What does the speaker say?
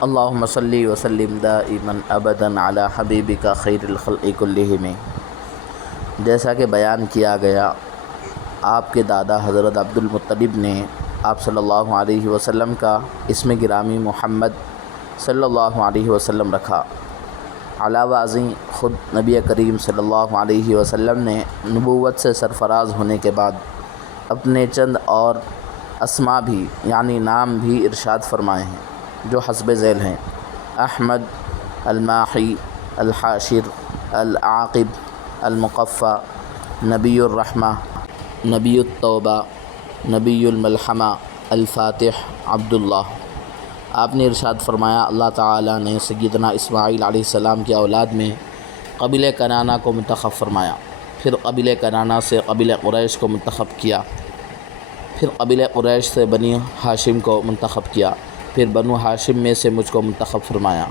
اللہم صلی وسلم دائما ابدا علی حبیبک خیر الخلق کلہم۔ جیسا کہ بیان کیا گیا، آپ کے دادا حضرت عبد المطلب نے آپ صلی اللہ علیہ وسلم کا اسم گرامی محمد صلی اللہ علیہ وسلم رکھا۔ علاوہ ازیں خود نبی کریم صلی اللہ علیہ وسلم نے نبوت سے سرفراز ہونے کے بعد اپنے چند اور اسما بھی یعنی نام بھی ارشاد فرمائے ہیں، جو حسب ذیل ہیں: احمد، الماحی، الحاشر، العاقب، المقفی، نبی الرحمہ، نبی التوبہ، نبی الملحمہ، الفاتح، عبداللہ۔ آپ نے ارشاد فرمایا، اللہ تعالیٰ نے سیدنا اسماعیل علیہ السلام کی اولاد میں قبیلہ کنانہ کو منتخب فرمایا، پھر قبیلہ کنانہ سے قبیلہ قریش کو منتخب کیا، پھر قبیلہ قریش سے بنی ہاشم کو منتخب کیا، پھر بنو ہاشم میں سے مجھ کو منتخب فرمایا۔